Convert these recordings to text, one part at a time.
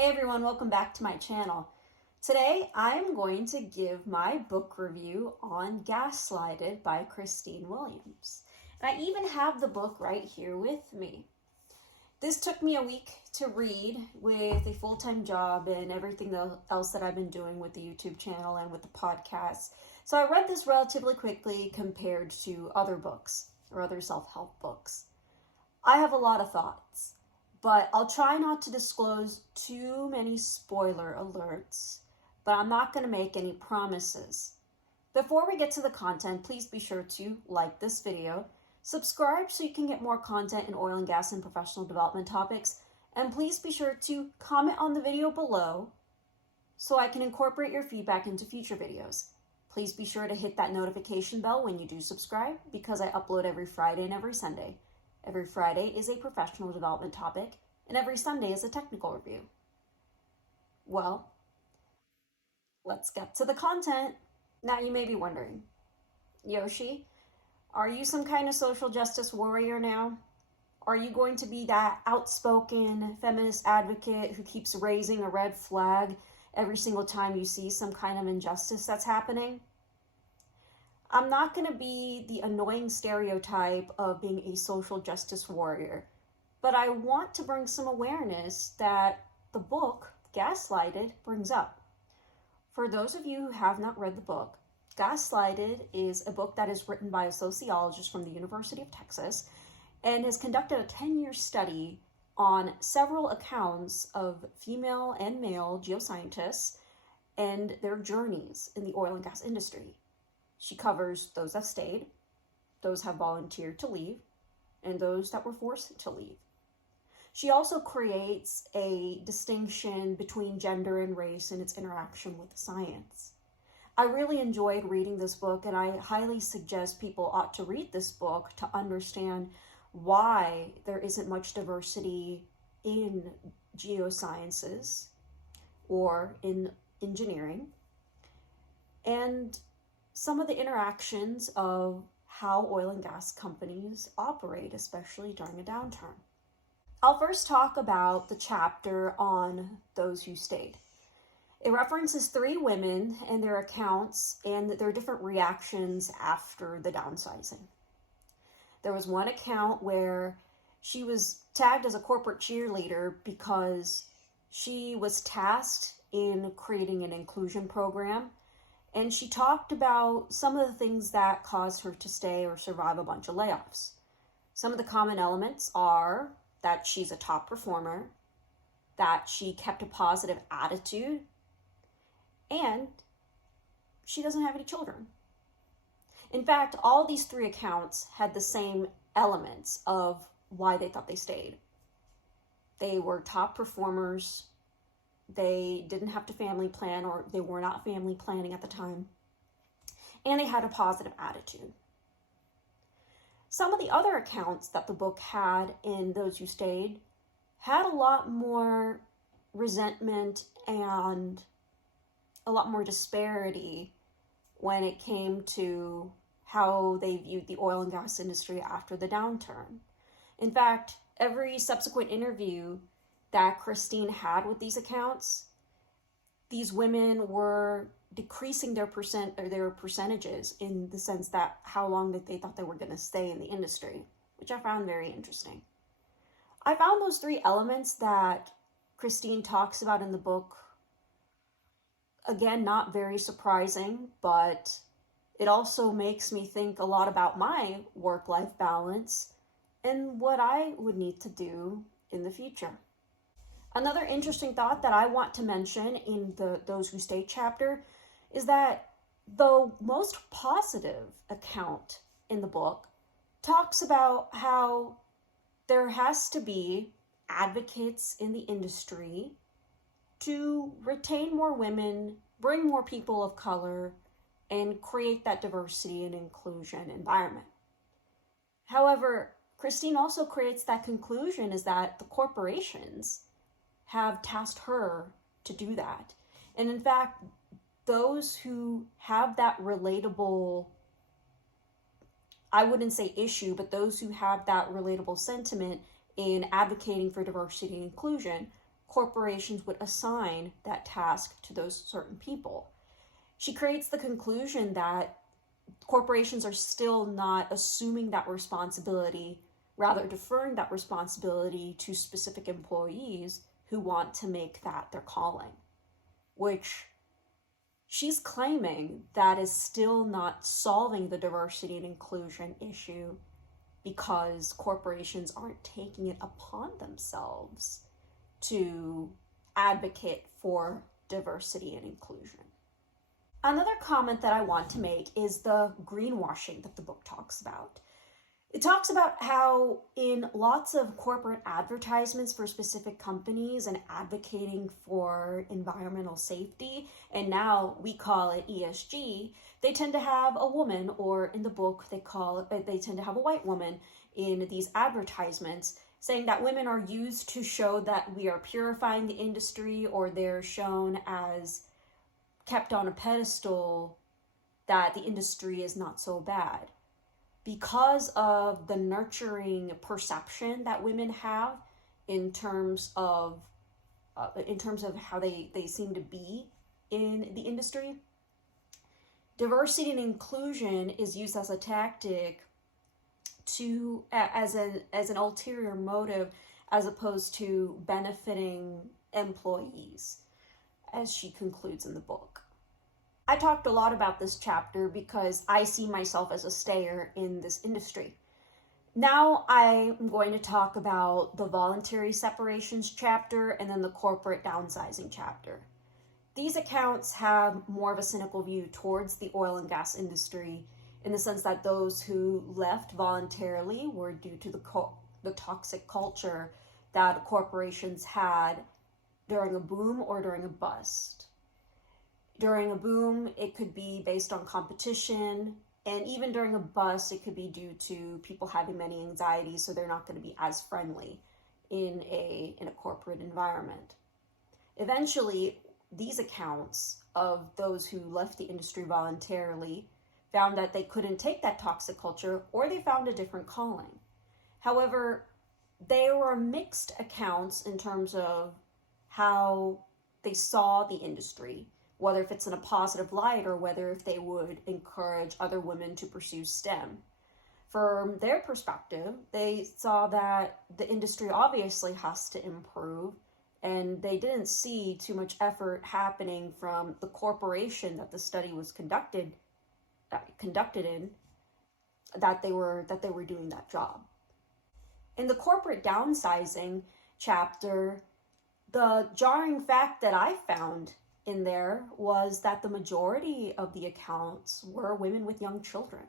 Hey everyone, welcome back to my channel. Today I'm going to give my book review on Gaslighted by Christine Williams. And I even have the book right here with me. This took me a week to read with a full-time job and everything else that I've been doing with the YouTube channel and with the podcast. So I read this relatively quickly compared to other books or other self-help books. I have a lot of thoughts, but I'll try not to disclose too many spoiler alerts, but I'm not going to make any promises. Before we get to the content, please be sure to like this video, subscribe so you can get more content in oil and gas and professional development topics, and please be sure to comment on the video below so I can incorporate your feedback into future videos. Please be sure to hit that notification bell when you do subscribe because I upload every Friday and every Sunday. Every Friday is a professional development topic, and every Sunday is a technical review. Well, let's get to the content. Now you may be wondering, Yoshi, are you some kind of social justice warrior now? Are you going to be that outspoken feminist advocate who keeps raising a red flag every single time you see some kind of injustice that's happening? I'm not going to be the annoying stereotype of being a social justice warrior, but I want to bring some awareness that the book, Gaslighted, brings up. For those of you who have not read the book, Gaslighted is a book that is written by a sociologist from the University of Texas and has conducted a 10-year study on several accounts of female and male geoscientists and their journeys in the oil and gas industry. She covers those that stayed, those have volunteered to leave, and those that were forced to leave. She also creates a distinction between gender and race and its interaction with science. I really enjoyed reading this book, and I highly suggest people ought to read this book to understand why there isn't much diversity in geosciences or in engineering, and some of the interactions of how oil and gas companies operate, especially during a downturn. I'll first talk about the chapter on those who stayed. It references 3 women and their accounts and their different reactions after the downsizing. There was one account where she was tagged as a corporate cheerleader because she was tasked in creating an inclusion program. And she talked about some of the things that caused her to stay or survive a bunch of layoffs. Some of the common elements are that she's a top performer, that she kept a positive attitude, and she doesn't have any children. In fact, all these 3 accounts had the same elements of why they thought they stayed. They were top performers. They didn't have to family plan, or they were not family planning at the time. And they had a positive attitude. Some of the other accounts that the book had in those who stayed had a lot more resentment and a lot more disparity when it came to how they viewed the oil and gas industry after the downturn. In fact, every subsequent interview that Christine had with these accounts, these women were decreasing their percentages in the sense that how long that they thought they were going to stay in the industry, which I found very interesting. I found those 3 elements that Christine talks about in the book, again, not very surprising, but it also makes me think a lot about my work-life balance and what I would need to do in the future. Another interesting thought that I want to mention in the Those Who Stayed chapter is that the most positive account in the book talks about how there has to be advocates in the industry to retain more women, bring more people of color, and create that diversity and inclusion environment. However, Christine also creates that conclusion is that the corporations have tasked her to do that. And in fact, those who have that relatable, I wouldn't say issue, but those who have that relatable sentiment in advocating for diversity and inclusion, corporations would assign that task to those certain people. She creates the conclusion that corporations are still not assuming that responsibility, rather deferring that responsibility to specific employees who want to make that their calling, which she's claiming that is still not solving the diversity and inclusion issue because corporations aren't taking it upon themselves to advocate for diversity and inclusion. Another comment that I want to make is the greenwashing that the book talks about. It talks about how in lots of corporate advertisements for specific companies and advocating for environmental safety, and now we call it ESG, they tend to have a woman, or in the book they tend to have a white woman in these advertisements, saying that women are used to show that we are purifying the industry, or they're shown as kept on a pedestal that the industry is not so bad. Because of the nurturing perception that women have in terms of how they seem to be in the industry, diversity and inclusion is used as a tactic to as an ulterior motive, as opposed to benefiting employees, as she concludes in the book. I talked a lot about this chapter because I see myself as a stayer in this industry. Now I'm going to talk about the voluntary separations chapter and then the corporate downsizing chapter. These accounts have more of a cynical view towards the oil and gas industry, in the sense that those who left voluntarily were due to the toxic culture that corporations had during a boom or during a bust. During a boom, it could be based on competition, and even during a bust, it could be due to people having many anxieties, so they're not going to be as friendly in a corporate environment. Eventually, these accounts of those who left the industry voluntarily found that they couldn't take that toxic culture, or they found a different calling. However, they were mixed accounts in terms of how they saw the industry, whether if it's in a positive light or whether if they would encourage other women to pursue STEM. From their perspective, they saw that the industry obviously has to improve, and they didn't see too much effort happening from the corporation that the study was conducted in, that they were doing that job. In the corporate downsizing chapter, the jarring fact that I found in there was that the majority of the accounts were women with young children.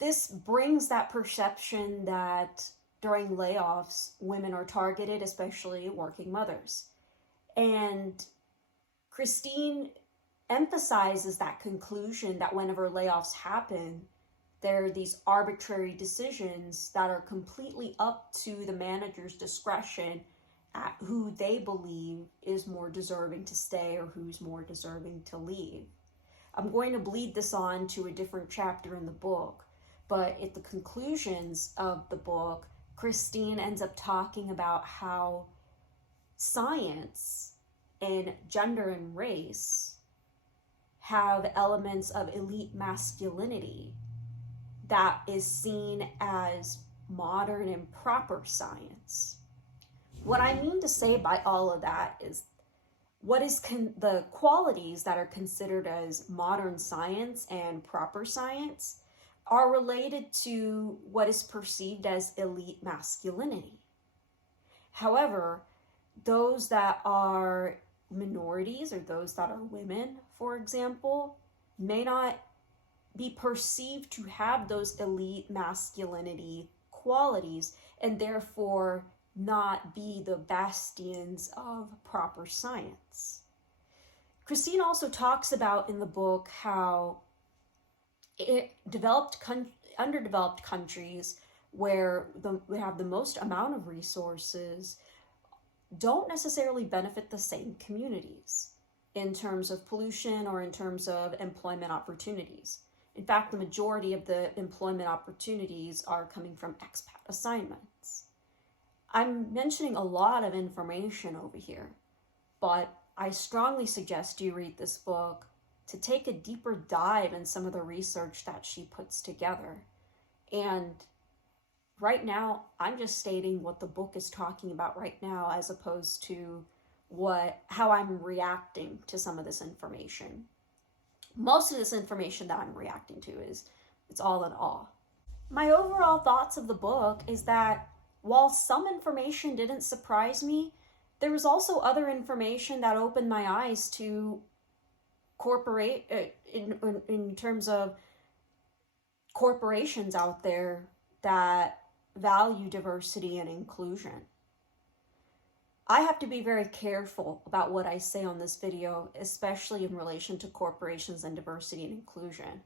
This brings that perception that during layoffs, women are targeted, especially working mothers. And Christine emphasizes that conclusion that whenever layoffs happen, there are these arbitrary decisions that are completely up to the manager's discretion at who they believe is more deserving to stay or who's more deserving to leave. I'm going to bleed this on to a different chapter in the book, but at the conclusions of the book, Christine ends up talking about how science and gender and race have elements of elite masculinity that is seen as modern and proper science. What I mean to say by all of that is what is the qualities that are considered as modern science and proper science are related to what is perceived as elite masculinity. However, those that are minorities or those that are women, for example, may not be perceived to have those elite masculinity qualities, and therefore not be the bastions of proper science. Christine also talks about in the book how underdeveloped countries where we have the most amount of resources don't necessarily benefit the same communities in terms of pollution or in terms of employment opportunities. In fact, the majority of the employment opportunities are coming from expat assignments. I'm mentioning a lot of information over here, but I strongly suggest you read this book to take a deeper dive in some of the research that she puts together. And right now, I'm just stating what the book is talking about right now, as opposed to how I'm reacting to some of this information. Most of this information that I'm reacting to it's all in awe. My overall thoughts of the book is that while some information didn't surprise me, there was also other information that opened my eyes to in terms of corporations out there that value diversity and inclusion. I have to be very careful about what I say on this video, especially in relation to corporations and diversity and inclusion.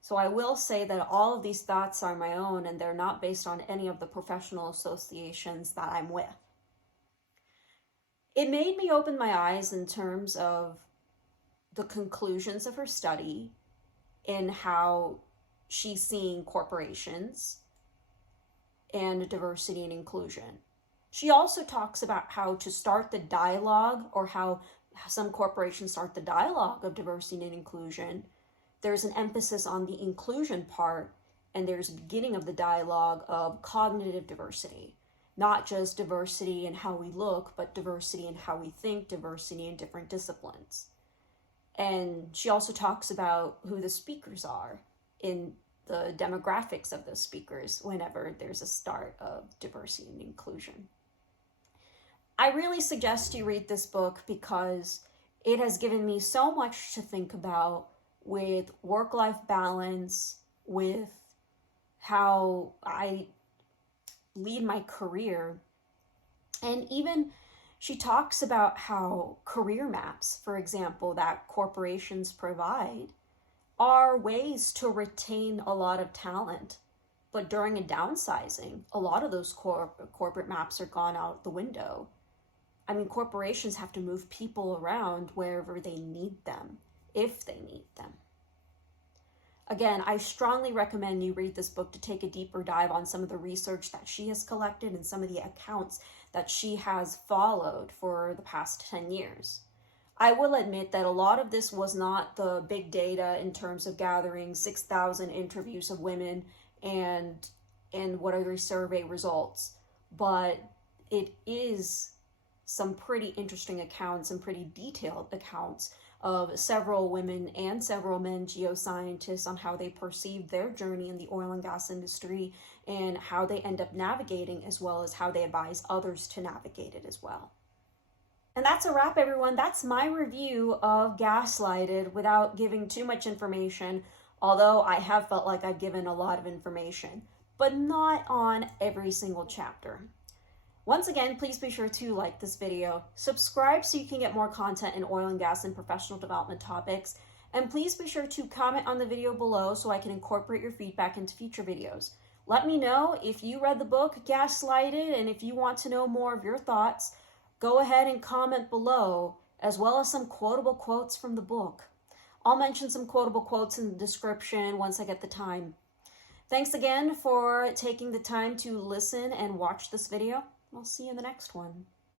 So I will say that all of these thoughts are my own, and they're not based on any of the professional associations that I'm with. It made me open my eyes in terms of the conclusions of her study and how she's seeing corporations and diversity and inclusion. She also talks about how to start the dialogue, or how some corporations start the dialogue of diversity and inclusion. There's an emphasis on the inclusion part, and there's a beginning of the dialogue of cognitive diversity. Not just diversity in how we look, but diversity in how we think, diversity in different disciplines. And she also talks about who the speakers are in the demographics of those speakers whenever there's a start of diversity and inclusion. I really suggest you read this book because it has given me so much to think about with work-life balance, with how I lead my career. And even she talks about how career maps, for example, that corporations provide are ways to retain a lot of talent. But during a downsizing, a lot of those corporate maps are gone out the window. I mean, corporations have to move people around wherever they need them, if they need them. Again, I strongly recommend you read this book to take a deeper dive on some of the research that she has collected and some of the accounts that she has followed for the past 10 years. I will admit that a lot of this was not the big data in terms of gathering 6,000 interviews of women and what are their survey results, but it is some pretty interesting accounts and pretty detailed accounts of several women and several men geoscientists on how they perceive their journey in the oil and gas industry and how they end up navigating, as well as how they advise others to navigate it as well. And that's a wrap, everyone. That's my review of Gaslighted without giving too much information, although I have felt like I've given a lot of information, but not on every single chapter. Once again, please be sure to like this video, subscribe so you can get more content in oil and gas and professional development topics, and please be sure to comment on the video below so I can incorporate your feedback into future videos. Let me know if you read the book Gaslighted, and if you want to know more of your thoughts, go ahead and comment below, as well as some quotable quotes from the book. I'll mention some quotable quotes in the description once I get the time. Thanks again for taking the time to listen and watch this video. I'll see you in the next one.